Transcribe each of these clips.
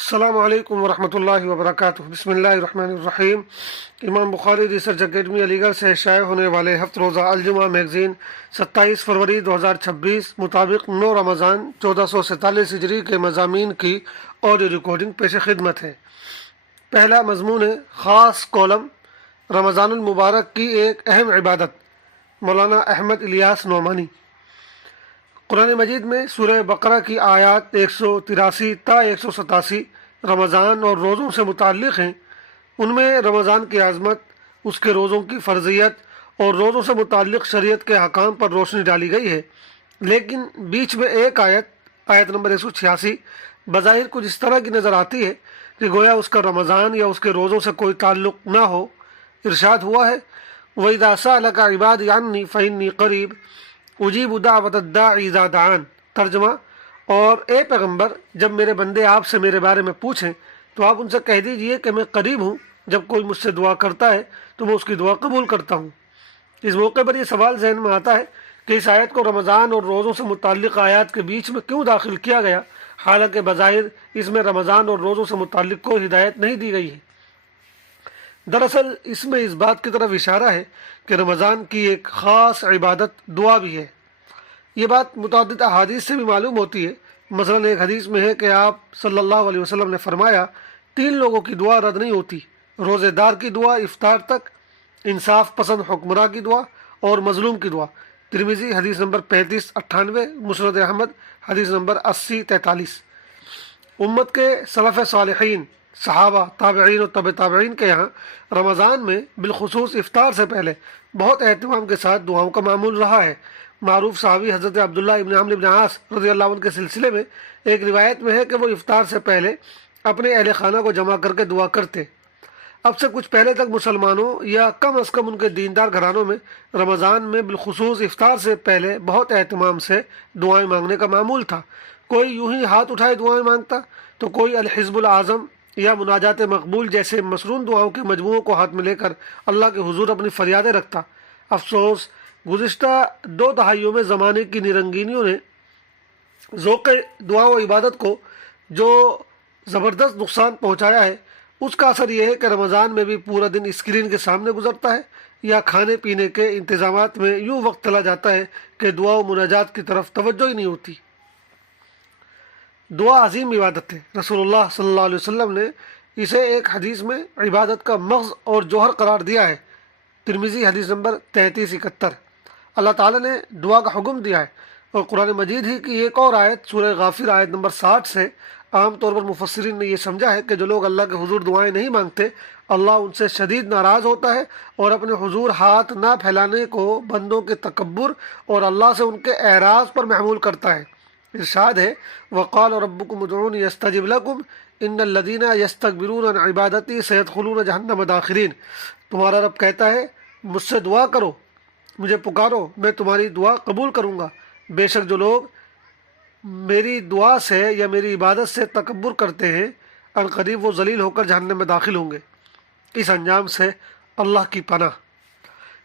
السلام علیکم ورحمۃ اللہ وبرکاتہ۔ بسم اللہ الرحمن الرحیم۔ امام بخاری ریسرچ اکیڈمی علی گڑھ سے شائع ہونے والے ہفت روزہ الجمعہ میگزین 27 فروری 2026 مطابق 9 رمضان 1447 ہجری کے مضامین کی آڈیو ریکارڈنگ پیش خدمت ہے۔ پہلا مضمون ہے خاص کالم رمضان المبارک کی ایک اہم عبادت، مولانا احمد الیاس نعمانی۔ قرآن مجید میں سورہ بقرہ کی آیات 183 تا 187 رمضان اور روزوں سے متعلق ہیں۔ ان میں رمضان کی عظمت، اس کے روزوں کی فرضیت اور روزوں سے متعلق شریعت کے احکام پر روشنی ڈالی گئی ہے، لیکن بیچ میں ایک آیت نمبر 186 بظاہر کچھ اس طرح کی نظر آتی ہے کہ گویا اس کا رمضان یا اس کے روزوں سے کوئی تعلق نہ ہو۔ ارشاد ہوا ہے وَإِذَا سَأَلَكَ عِبَادِي عَنِّي فَإِنِّي قَرِيبٌ اجیب دعوت الداعی اذا دعان۔ ترجمہ: اور اے پیغمبر، جب میرے بندے آپ سے میرے بارے میں پوچھیں تو آپ ان سے کہہ دیجئے کہ میں قریب ہوں، جب کوئی مجھ سے دعا کرتا ہے تو میں اس کی دعا قبول کرتا ہوں۔ اس موقع پر یہ سوال ذہن میں آتا ہے کہ اس آیت کو رمضان اور روزوں سے متعلق آیات کے بیچ میں کیوں داخل کیا گیا، حالانکہ بظاہر اس میں رمضان اور روزوں سے متعلق کوئی ہدایت نہیں دی گئی ہے۔ دراصل اس میں اس بات کی طرف اشارہ ہے کہ رمضان کی ایک خاص عبادت دعا بھی ہے۔ یہ بات متعدد احادیث سے بھی معلوم ہوتی ہے۔ مثلا ایک حدیث میں ہے کہ آپ صلی اللہ علیہ وسلم نے فرمایا 3 لوگوں کی دعا رد نہیں ہوتی: روزے دار کی دعا افطار تک، انصاف پسند حکمراں کی دعا اور مظلوم کی دعا۔ ترمذی حدیث نمبر 3598، مسند احمد حدیث نمبر 8043۔ امت کے سلف صالحین، صحابہ، تابعین اور تبع تابعین کے یہاں رمضان میں بالخصوص افطار سے پہلے بہت اہتمام کے ساتھ دعاؤں کا معمول رہا ہے۔ معروف صحابی حضرت عبداللہ ابن عمرو بن عاص رضی اللہ عنہ کے سلسلے میں ایک روایت میں ہے کہ وہ افطار سے پہلے اپنے اہل خانہ کو جمع کر کے دعا کرتے۔ اب سے کچھ پہلے تک مسلمانوں یا کم از کم ان کے دیندار گھرانوں میں رمضان میں بالخصوص افطار سے پہلے بہت اہتمام سے دعائیں مانگنے کا معمول تھا۔ کوئی یوں ہی ہاتھ اٹھائے دعائیں مانگتا تو کوئی الحزب العظم یا مناجات مقبول جیسے مسنون دعاؤں کے مجموعوں کو ہاتھ میں لے کر اللہ کے حضور اپنی فریادیں رکھتا۔ افسوس، گزشتہ 2 دہائیوں میں زمانے کی نرنگینیوں نے ذوق دعا و عبادت کو جو زبردست نقصان پہنچایا ہے، اس کا اثر یہ ہے کہ رمضان میں بھی پورا دن اسکرین کے سامنے گزرتا ہے یا کھانے پینے کے انتظامات میں یوں وقت چلا جاتا ہے کہ دعا و مناجات کی طرف توجہ ہی نہیں ہوتی۔ دعا عظیم عبادت ہے۔ رسول اللہ صلی اللہ علیہ وسلم نے اسے ایک حدیث میں عبادت کا مغز اور جوہر قرار دیا ہے۔ ترمذی حدیث نمبر 3371۔ اللہ تعالیٰ نے دعا کا حکم دیا ہے، اور قرآن مجید ہی کی ایک اور آیت سورہ غافر آیت نمبر 60 سے عام طور پر مفسرین نے یہ سمجھا ہے کہ جو لوگ اللہ کے حضور دعائیں نہیں مانگتے، اللہ ان سے شدید ناراض ہوتا ہے اور اپنے حضور ہاتھ نہ پھیلانے کو بندوں کے تکبر اور اللہ سے ان کے اعراض پر محمول کرتا ہے۔ ارشاد ہے وقال ربکم ادعونی استجب لکم ان الذین یستکبرون عن عبادتی سیدخلون جہنم داخرین۔ تمہارا رب کہتا ہے مجھ سے دعا کرو، مجھے پکارو، میں تمہاری دعا قبول کروں گا۔ بے شک جو لوگ میری دعا سے یا میری عبادت سے تکبر کرتے ہیں، ان قریب وہ ذلیل ہو کر جہنم میں داخل ہوں گے۔ اس انجام سے اللہ کی پناہ۔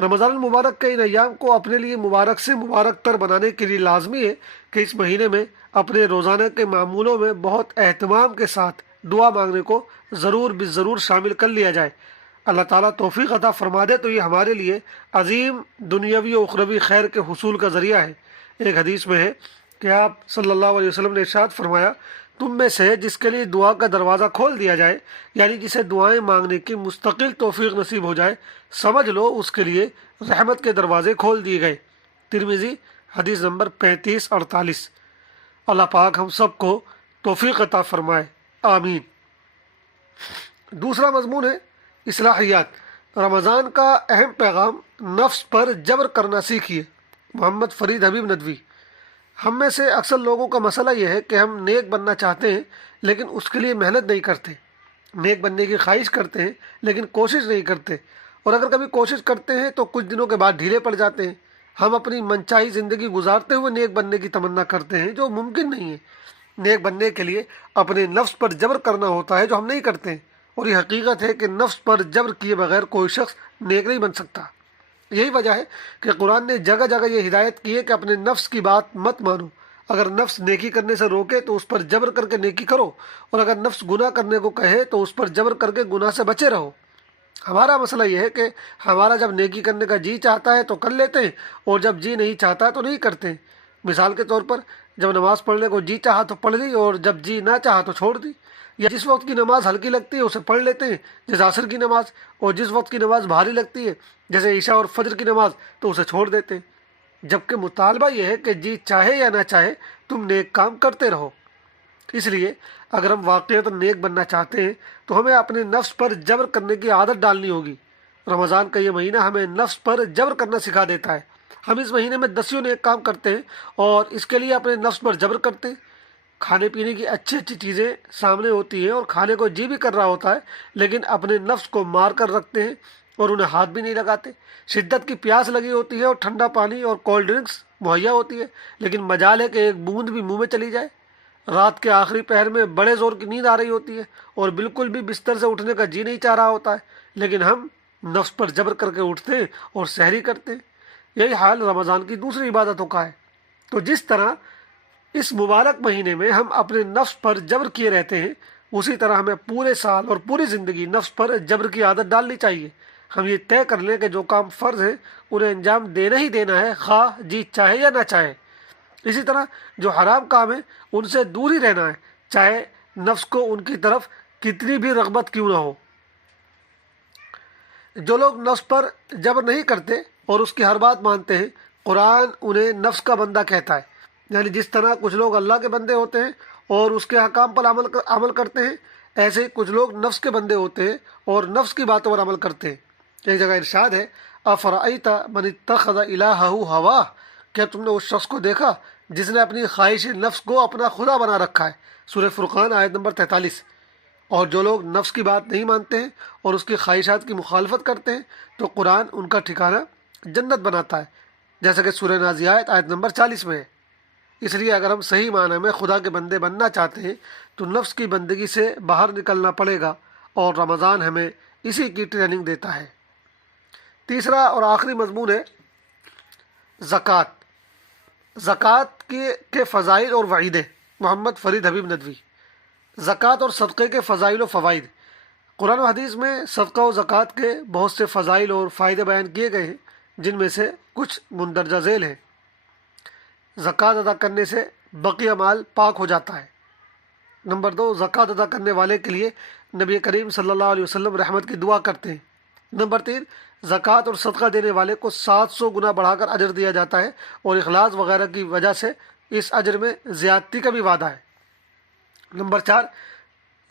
رمضان المبارک کے ان ایام کو اپنے لیے مبارک سے مبارک تر بنانے کے لیے لازمی ہے کہ اس مہینے میں اپنے روزانہ کے معمولوں میں بہت اہتمام کے ساتھ دعا مانگنے کو ضرور بالضرور شامل کر لیا جائے۔ اللہ تعالیٰ توفیق عطا فرما دے تو یہ ہمارے لیے عظیم دنیاوی و اخروی خیر کے حصول کا ذریعہ ہے۔ ایک حدیث میں ہے کہ آپ صلی اللہ علیہ وسلم نے ارشاد فرمایا تم میں سے جس کے لیے دعا کا دروازہ کھول دیا جائے، یعنی جسے دعائیں مانگنے کی مستقل توفیق نصیب ہو جائے، سمجھ لو اس کے لیے رحمت کے دروازے کھول دیے گئے۔ ترمذی حدیث نمبر 3548۔ اللہ پاک ہم سب کو توفیق عطا فرمائے، آمین۔ دوسرا مضمون ہے اصلاحیات۔ رمضان کا اہم پیغام نفس پر جبر کرنا سیکھیے، محمد فرید حبیب ندوی۔ ہم میں سے اکثر لوگوں کا مسئلہ یہ ہے کہ ہم نیک بننا چاہتے ہیں لیکن اس کے لیے محنت نہیں کرتے، نیک بننے کی خواہش کرتے ہیں لیکن کوشش نہیں کرتے، اور اگر کبھی کوشش کرتے ہیں تو کچھ دنوں کے بعد ڈھیلے پڑ جاتے ہیں۔ ہم اپنی منچاہی زندگی گزارتے ہوئے نیک بننے کی تمنا کرتے ہیں، جو ممکن نہیں ہے۔ نیک بننے کے لیے اپنے نفس پر جبر کرنا ہوتا ہے، جو ہم نہیں کرتے ہیں، اور یہ حقیقت ہے کہ نفس پر جبر کیے بغیر کوئی شخص نیک نہیں بن سکتا۔ یہی وجہ ہے کہ قرآن نے جگہ جگہ یہ ہدایت کی ہے کہ اپنے نفس کی بات مت مانو، اگر نفس نیکی کرنے سے روکے تو اس پر جبر کر کے نیکی کرو، اور اگر نفس گناہ کرنے کو کہے تو اس پر جبر کر کے گناہ سے بچے رہو۔ ہمارا مسئلہ یہ ہے کہ ہمارا جب نیکی کرنے کا جی چاہتا ہے تو کر لیتے ہیں، اور جب جی نہیں چاہتا تو نہیں کرتے۔ مثال کے طور پر جب نماز پڑھنے کو جی چاہا تو پڑھ لی، اور جب جی نہ چاہا تو چھوڑ دی۔ یا جس وقت کی نماز ہلکی لگتی ہے اسے پڑھ لیتے ہیں، جیسے عصر کی نماز، اور جس وقت کی نماز بھاری لگتی ہے جیسے عشاء اور فجر کی نماز تو اسے چھوڑ دیتے ہیں۔ جبکہ مطالبہ یہ ہے کہ جی چاہے یا نہ چاہے تم نیک کام کرتے رہو۔ اس لیے اگر ہم واقعتاً نیک بننا چاہتے ہیں تو ہمیں اپنے نفس پر جبر کرنے کی عادت ڈالنی ہوگی۔ رمضان کا یہ مہینہ ہمیں نفس پر جبر کرنا سکھا دیتا ہے۔ ہم اس مہینے میں 10 نیک کام کرتے ہیں اور اس کے لیے اپنے نفس پر جبر کرتے ہیں۔ کھانے پینے کی اچھی اچھی چیزیں سامنے ہوتی ہیں اور کھانے کو جی بھی کر رہا ہوتا ہے، لیکن اپنے نفس کو مار کر رکھتے ہیں اور انہیں ہاتھ بھی نہیں لگاتے۔ شدت کی پیاس لگی ہوتی ہے اور ٹھنڈا پانی اور کولڈ ڈرنکس مہیا ہوتی ہے، لیکن مجال ہے کہ ایک بوند بھی منہ میں چلی جائے۔ رات کے آخری پہر میں بڑے زور کی نیند آ رہی ہوتی ہے اور بالکل بھی بستر سے اٹھنے کا جی نہیں چاہ رہا ہوتا ہے، لیکن ہم نفس پر جبر کر کے اٹھتے ہیں اور سحری کرتے ہیں۔ یہی حال رمضان کی دوسری عبادتوں کا ہے۔ تو جس طرح اس مبارک مہینے میں ہم اپنے نفس پر جبر کیے رہتے ہیں، اسی طرح ہمیں پورے سال اور پوری زندگی نفس پر جبر کی عادت ڈالنی چاہیے۔ ہم یہ طے کر لیں کہ جو کام فرض ہے انہیں انجام دینا ہی دینا ہے، خواہ جی چاہے یا نہ چاہے۔ اسی طرح جو حرام کام ہے ان سے دور ہی رہنا ہے، چاہے نفس کو ان کی طرف کتنی بھی رغبت کیوں نہ ہو۔ جو لوگ نفس پر جبر نہیں کرتے اور اس کی ہر بات مانتے ہیں، قرآن انہیں نفس کا بندہ کہتا ہے۔ یعنی جس طرح کچھ لوگ اللہ کے بندے ہوتے ہیں اور اس کے احکام پر عمل کرتے ہیں، ایسے ہی کچھ لوگ نفس کے بندے ہوتے ہیں اور نفس کی باتوں پر عمل کرتے ہیں۔ ایک جگہ ارشاد ہے، افرأیت من اتخذ الہہ ہواہ، کیا تم نے اس شخص کو دیکھا جس نے اپنی خواہش نفس کو اپنا خدا بنا رکھا ہے؟ سورہ فرقان آیت نمبر 43۔ اور جو لوگ نفس کی بات نہیں مانتے ہیں اور اس کی خواہشات کی مخالفت کرتے ہیں تو قرآن ان کا ٹھکانہ جنت بناتا ہے، جیسا کہ سورہ نازعات آیت نمبر 40 میں ہے۔ اس لیے اگر ہم صحیح معنی میں خدا کے بندے بننا چاہتے ہیں تو نفس کی بندگی سے باہر نکلنا پڑے گا، اور رمضان ہمیں اسی کی ٹریننگ دیتا ہے۔ تیسرا اور آخری مضمون ہے زکوٰۃ۔ زکوٰۃ کے فضائل اور وعیدیں۔ محمد فرید حبیب ندوی۔ زکوٰۃ اور صدقے کے فضائل و فوائد۔ قرآن و حدیث میں صدقہ و زکوٰۃ کے بہت سے فضائل اور فائدے بیان کیے گئے ہیں، جن میں سے کچھ مندرجہ ذیل ہیں۔ زکوٰۃ ادا کرنے سے بقیہ مال پاک ہو جاتا ہے۔ نمبر 2، زکوٰۃ ادا کرنے والے کے لیے نبی کریم صلی اللہ علیہ وسلم رحمت کی دعا کرتے ہیں۔ نمبر 3، زکوٰۃ اور صدقہ دینے والے کو 700 گنا بڑھا کر اجر دیا جاتا ہے، اور اخلاص وغیرہ کی وجہ سے اس اجر میں زیادتی کا بھی وعدہ ہے۔ نمبر 4،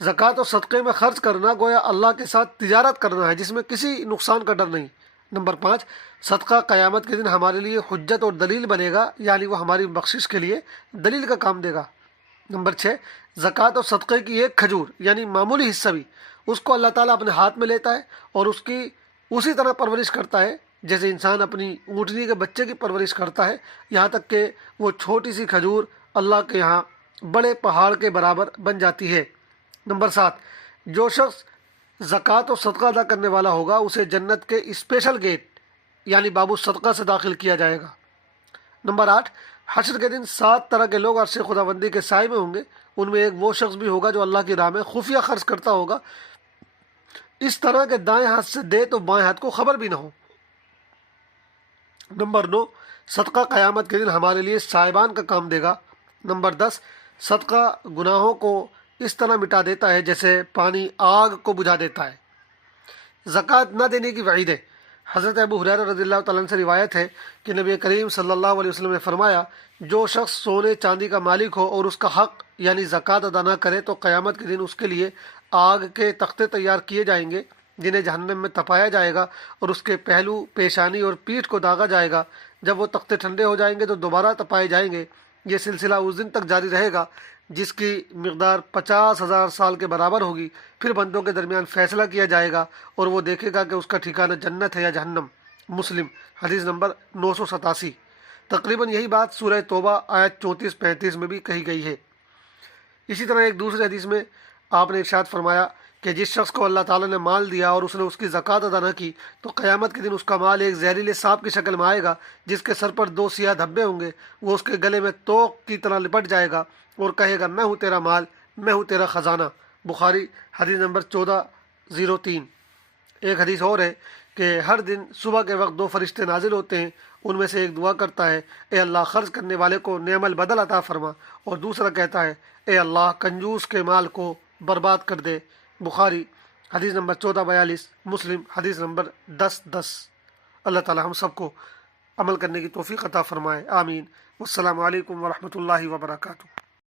زکوٰۃ اور صدقے میں خرچ کرنا گویا اللہ کے ساتھ تجارت کرنا ہے جس میں کسی نقصان کا ڈر نہیں۔ نمبر 5، صدقہ قیامت کے دن ہمارے لیے حجت اور دلیل بنے گا، یعنی وہ ہماری بخشش کے لیے دلیل کا کام دے گا۔ نمبر 6، زکوٰۃ اور صدقے کی ایک کھجور یعنی معمولی حصہ بھی اس کو اللہ تعالیٰ اپنے ہاتھ میں لیتا ہے اور اس کی اسی طرح پرورش کرتا ہے جیسے انسان اپنی اونٹنی کے بچے کی پرورش کرتا ہے، یہاں تک کہ وہ چھوٹی سی کھجور اللہ کے یہاں بڑے پہاڑ کے برابر بن جاتی ہے۔ نمبر 7، جو شخص زکوٰۃ و صدقہ ادا کرنے والا ہوگا اسے جنت کے اسپیشل گیٹ یعنی باب الصدقہ سے داخل کیا جائے گا۔ نمبر 8، حشر کے دن 7 طرح کے لوگ عرش خداوندی کے سائے میں ہوں گے، ان میں ایک وہ شخص بھی ہوگا جو اللہ کی راہ میں خفیہ خرچ کرتا ہوگا، اس طرح کہ دائیں ہاتھ سے دے تو بائیں ہاتھ کو خبر بھی نہ ہو۔ نمبر 9، صدقہ قیامت کے دن ہمارے لیے سائبان کا کام دے گا۔ نمبر 10، صدقہ گناہوں کو اس طرح مٹا دیتا ہے جیسے پانی آگ کو بجھا دیتا ہے۔ زکوٰۃ نہ دینے کی وعیدیں۔ حضرت ابو ہریرہ رضی اللہ تعالیٰ عنہ سے روایت ہے کہ نبی کریم صلی اللہ علیہ وسلم نے فرمایا، جو شخص سونے چاندی کا مالک ہو اور اس کا حق یعنی زکوٰۃ ادا نہ کرے تو قیامت کے دن اس کے لیے آگ کے تختے تیار کیے جائیں گے جنہیں جہنم میں تپایا جائے گا، اور اس کے پہلو، پیشانی اور پیٹھ کو داغا جائے گا۔ جب وہ تختے ٹھنڈے ہو جائیں گے تو دوبارہ تپائے جائیں گے۔ یہ سلسلہ اس دن تک جاری رہے گا جس کی مقدار 50,000 سال کے برابر ہوگی۔ پھر بندوں کے درمیان فیصلہ کیا جائے گا اور وہ دیکھے گا کہ اس کا ٹھکانہ جنت ہے یا جہنم۔ مسلم حدیث نمبر 987۔ تقریباً یہی بات سورہ توبہ آیت 34-35 میں بھی کہی گئی ہے۔ اسی طرح ایک دوسرے حدیث میں آپ نے ارشاد فرمایا کہ جس شخص کو اللہ تعالیٰ نے مال دیا اور اس نے اس کی زکوٰۃ ادا نہ کی تو قیامت کے دن اس کا مال ایک زہریلے سانپ کی شکل میں آئے گا جس کے سر پر 2 سیاہ دھبے ہوں گے۔ وہ اس کے گلے میں توق کی طرح لپٹ جائے گا اور کہے گا میں ہوں تیرا مال، میں ہوں تیرا خزانہ۔ بخاری حدیث نمبر 1403۔ ایک حدیث اور ہے کہ ہر دن صبح کے وقت 2 فرشتے نازل ہوتے ہیں، ان میں سے ایک دعا کرتا ہے اے اللہ خرچ کرنے والے کو نعم البدل عطا فرما، اور دوسرا کہتا ہے اے اللہ کنجوس کے مال کو برباد کر دے۔ بخاری حدیث نمبر 1442، مسلم حدیث نمبر 1010۔ اللہ تعالی ہم سب کو عمل کرنے کی توفیق عطا فرمائے، آمین۔ والسلام علیکم ورحمۃ اللہ وبرکاتہ۔